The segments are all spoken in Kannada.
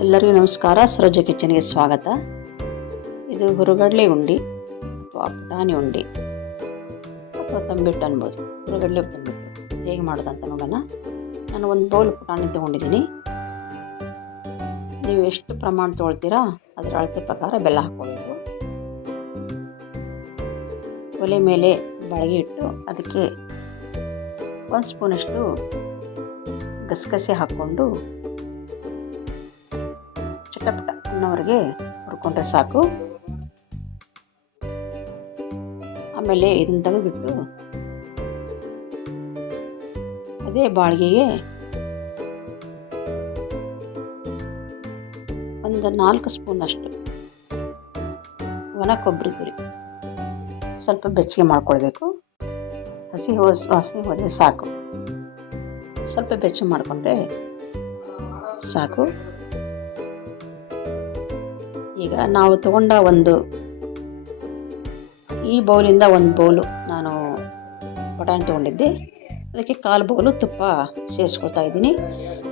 ಎಲ್ಲರಿಗೂ ನಮಸ್ಕಾರ. ಸರೋಜ ಕಿಚನ್ಗೆ ಸ್ವಾಗತ. ಇದು ಹುರುಗಡ್ಲೆ ಉಂಡೆ ಅಥವಾ ಪುಟಾಣಿ ಉಂಡೆ ಅಥವಾ ತಂಬಿಟ್ಟು ಅನ್ಬೋದು. ಹುರುಗಡ್ಲೆ ತಂಬಿಟ್ಟು ಹೇಗೆ ಮಾಡೋದಂತ ನೋಡೋಣ. ನಾನು ಒಂದು ಬೌಲ್ ಪುಟಾಣಿ ತೊಗೊಂಡಿದ್ದೀನಿ. ನೀವು ಎಷ್ಟು ಪ್ರಮಾಣ ತೊಗೊಳ್ತೀರಾ ಅದರ ಅಳತೆ ಪ್ರಕಾರ ಬೆಲ್ಲ ಹಾಕ್ಕೋಬೇಕು. ಒಲೆ ಮೇಲೆ ಬಾಳಿಗೆ ಇಟ್ಟು ಅದಕ್ಕೆ 1 ಸ್ಪೂನಷ್ಟು ಗಸಗಸೆ ಹಾಕ್ಕೊಂಡು ಚಟಪಟ ಅನ್ನೋವರೆಗೆ ಹುರ್ಕೊಂಡ್ರೆ ಸಾಕು. ಆಮೇಲೆ ಇದನ್ನು ತೆಗೆದುಬಿಟ್ಟು ಅದೇ ಬಾಳಿಗೆಗೆ ಒಂದು 4 ಸ್ಪೂನಷ್ಟು ಒಣ ಕೊಬ್ಬರಿ ತುರಿ ಸ್ವಲ್ಪ ಬೆಚ್ಚಗೆ ಮಾಡ್ಕೊಳ್ಬೇಕು. ಹಸಿ ವಾಸನೆ ಹೋದರೆ ಸಾಕು. ಸ್ವಲ್ಪ ಬೆಚ್ಚಗೆ ಮಾಡಿಕೊಂಡ್ರೆ ಸಾಕು. ಈಗ ನಾವು ತಗೊಂಡ ಈ ಬೌಲಿಂದ 1 ಬೌಲು ನಾನು ಪುಟಾಣಿ ತೊಗೊಂಡಿದ್ದೆ. ಅದಕ್ಕೆ 1/4 ಬೌಲು ತುಪ್ಪ ಸೇರಿಸ್ಕೊಳ್ತಾ ಇದ್ದೀನಿ.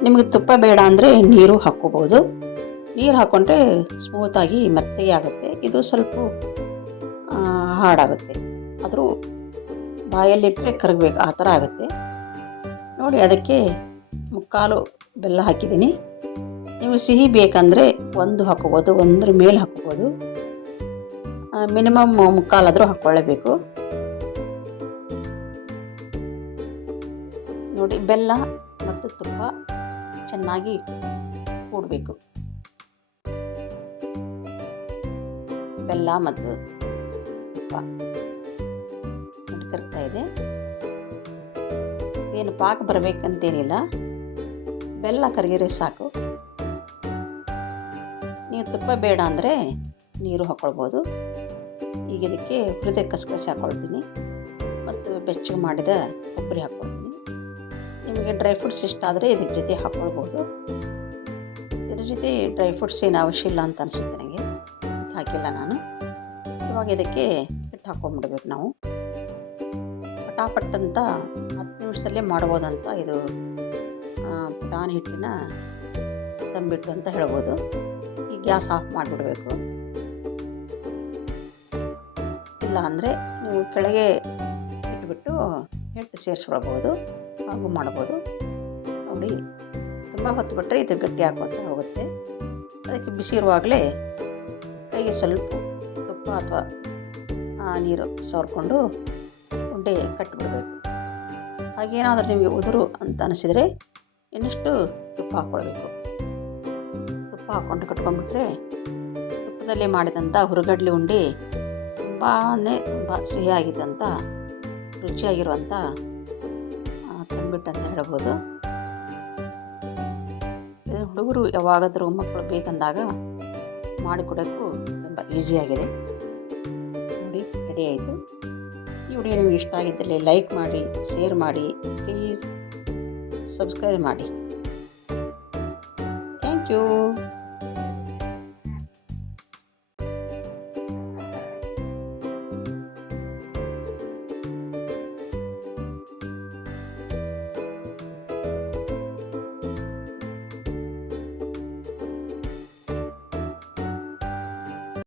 ನಿಮಗೆ ತುಪ್ಪ ಬೇಡ ಅಂದರೆ ನೀರು ಹಾಕ್ಕೋಬೋದು. ನೀರು ಹಾಕ್ಕೊಂಡ್ರೆ ಸ್ಮೂತಾಗಿ ಮೆತ್ತಗೆ ಆಗುತ್ತೆ. ಇದು ಸ್ವಲ್ಪ ಹಾಡಾಗುತ್ತೆ. ಆದರೂ ಬಾಯಲ್ಲಿಟ್ಟರೆ ಕರಗಬೇಕು, ಆ ಥರ ಆಗುತ್ತೆ ನೋಡಿ. ಅದಕ್ಕೆ 3/4 ಬೆಲ್ಲ ಹಾಕಿದ್ದೀನಿ. ನೀವು ಸಿಹಿ ಬೇಕಂದರೆ 1 ಹಾಕ್ಕೋಬೋದು, 1 ಮೇಲೆ ಹಾಕ್ಕೋಬೋದು. ಮಿನಿಮಮ್ 3/4 ಆದರೂ ಹಾಕ್ಕೊಳ್ಳೇಬೇಕು ನೋಡಿ. ಬೆಲ್ಲ ಮತ್ತು ತುಪ್ಪ ಚೆನ್ನಾಗಿ ಕೂಡಬೇಕು. ಬೆಲ್ಲ ಮತ್ತು ತುಪ್ಪ ಕರಗ್ತಾ ಇದೆ. ಏನು ಪಾಕ ಬರಬೇಕಂತೇನಿಲ್ಲ, ಬೆಲ್ಲ ಕರಗಿದ್ರೆ ಸಾಕು. ನೀವು ತುಪ್ಪ ಬೇಡ ಅಂದರೆ ನೀರು ಹಾಕ್ಕೊಳ್ಬೋದು. ಈಗ ಇದಕ್ಕೆ ಹುರಿದ ಕಸಗಸೆ ಹಾಕ್ಕೊಳ್ತೀನಿ ಮತ್ತು ಬೆಚ್ಚಗೆ ಮಾಡಿದ ಕೊಬ್ಬರಿ ಹಾಕ್ಕೊಳ್ತೀನಿ. ನಿಮಗೆ ಡ್ರೈ ಫ್ರೂಟ್ಸ್ ಇಷ್ಟ ಆದರೆ ಇದ್ರ ಜೊತೆ ಹಾಕ್ಕೊಳ್ಬೋದು. ಇದ್ರ ಜೊತೆ ಡ್ರೈ ಫ್ರೂಟ್ಸ್ ಏನು ಅವಶ್ಯ ಇಲ್ಲ ಅಂತ ಅನಿಸುತ್ತೆ ನನಗೆ, ಹಾಕಿಲ್ಲ ನಾನು. ಇವಾಗ ಇದಕ್ಕೆ ಹಿಟ್ಟು ಹಾಕ್ಕೊಂಬಿಡ್ಬೇಕು ನಾವು. ಪಟಾಪಟ್ ಅಂತ 10 ನಿಮಿಷದಲ್ಲೇ ಮಾಡ್ಬೋದಂತ ಇದು ಪುಟಾಣಿ ಹಿಟ್ಟಿನ ತಂಬಿಟ್ಟು ಅಂತ ಹೇಳ್ಬೋದು. ಈ ಗ್ಯಾಸ್ ಆಫ್ ಮಾಡಿಬಿಡಬೇಕು. ಇಲ್ಲ ಅಂದರೆ ನೀವು ಕೆಳಗೆ ಇಟ್ಬಿಟ್ಟು ಹಿಟ್ಟು ಸೇರಿಸ್ಕೊಳ್ಬೋದು, ಹಾಗೂ ಮಾಡ್ಬೋದು ನೋಡಿ. ತುಂಬ ಹೊತ್ತು ಬಿಟ್ಟರೆ ಇದು ಗಟ್ಟಿ ಹಾಕೋತಾ ಹೋಗುತ್ತೆ. ಅದಕ್ಕೆ ಬಿಸಿ ಇರುವಾಗಲೇ ಕೈಗೆ ಸ್ವಲ್ಪ ತುಪ್ಪ ಅಥವಾ ನೀರು ಸವರ್ಕೊಂಡು ಉಂಡೆ ಕಟ್ಟಿಬಿಡಬೇಕು. ಹಾಗೇನಾದರೂ ನಿಮಗೆ ಉದುರು ಅಂತ ಅನಿಸಿದರೆ ಇನ್ನಷ್ಟು ತುಪ್ಪ ಹಾಕ್ಕೊಳ್ಬೇಕು. ತುಪ್ಪ ಹಾಕ್ಕೊಂಡು ಕಟ್ಕೊಂಡ್ಬಿಟ್ರೆ ತುಪ್ಪದಲ್ಲೇ ಮಾಡಿದಂಥ ಹುರುಗಡ್ಲೆ ಉಂಡೆ ತುಂಬ ಸಿಹಿಯಾಗಿದ್ದಂಥ ರುಚಿಯಾಗಿರುವಂಥ ತಂಬಿಟ್ಟು ಅಂತ ಹೇಳ್ಬೋದು. ಹುಡುಗರು ಯಾವಾಗಾದರೂ ಮಕ್ಕಳು ಬೇಕಂದಾಗ ಮಾಡಿಕೊಡೋಕ್ಕೂ ತುಂಬ ಈಸಿಯಾಗಿದೆ ನೋಡಿ. ರೆಡಿ ಆಯಿತು. ಈ ವಿಡಿಯೋ ನಿಮಗೆ ಇಷ್ಟ ಆಗಿದ್ದಲ್ಲಿ ಲೈಕ್ ಮಾಡಿ, ಶೇರ್ ಮಾಡಿ, ಪ್ಲೀಸ್ ಸಬ್ಸ್ಕ್ರೈಬ್ ಮಾಡಿ. Thank you.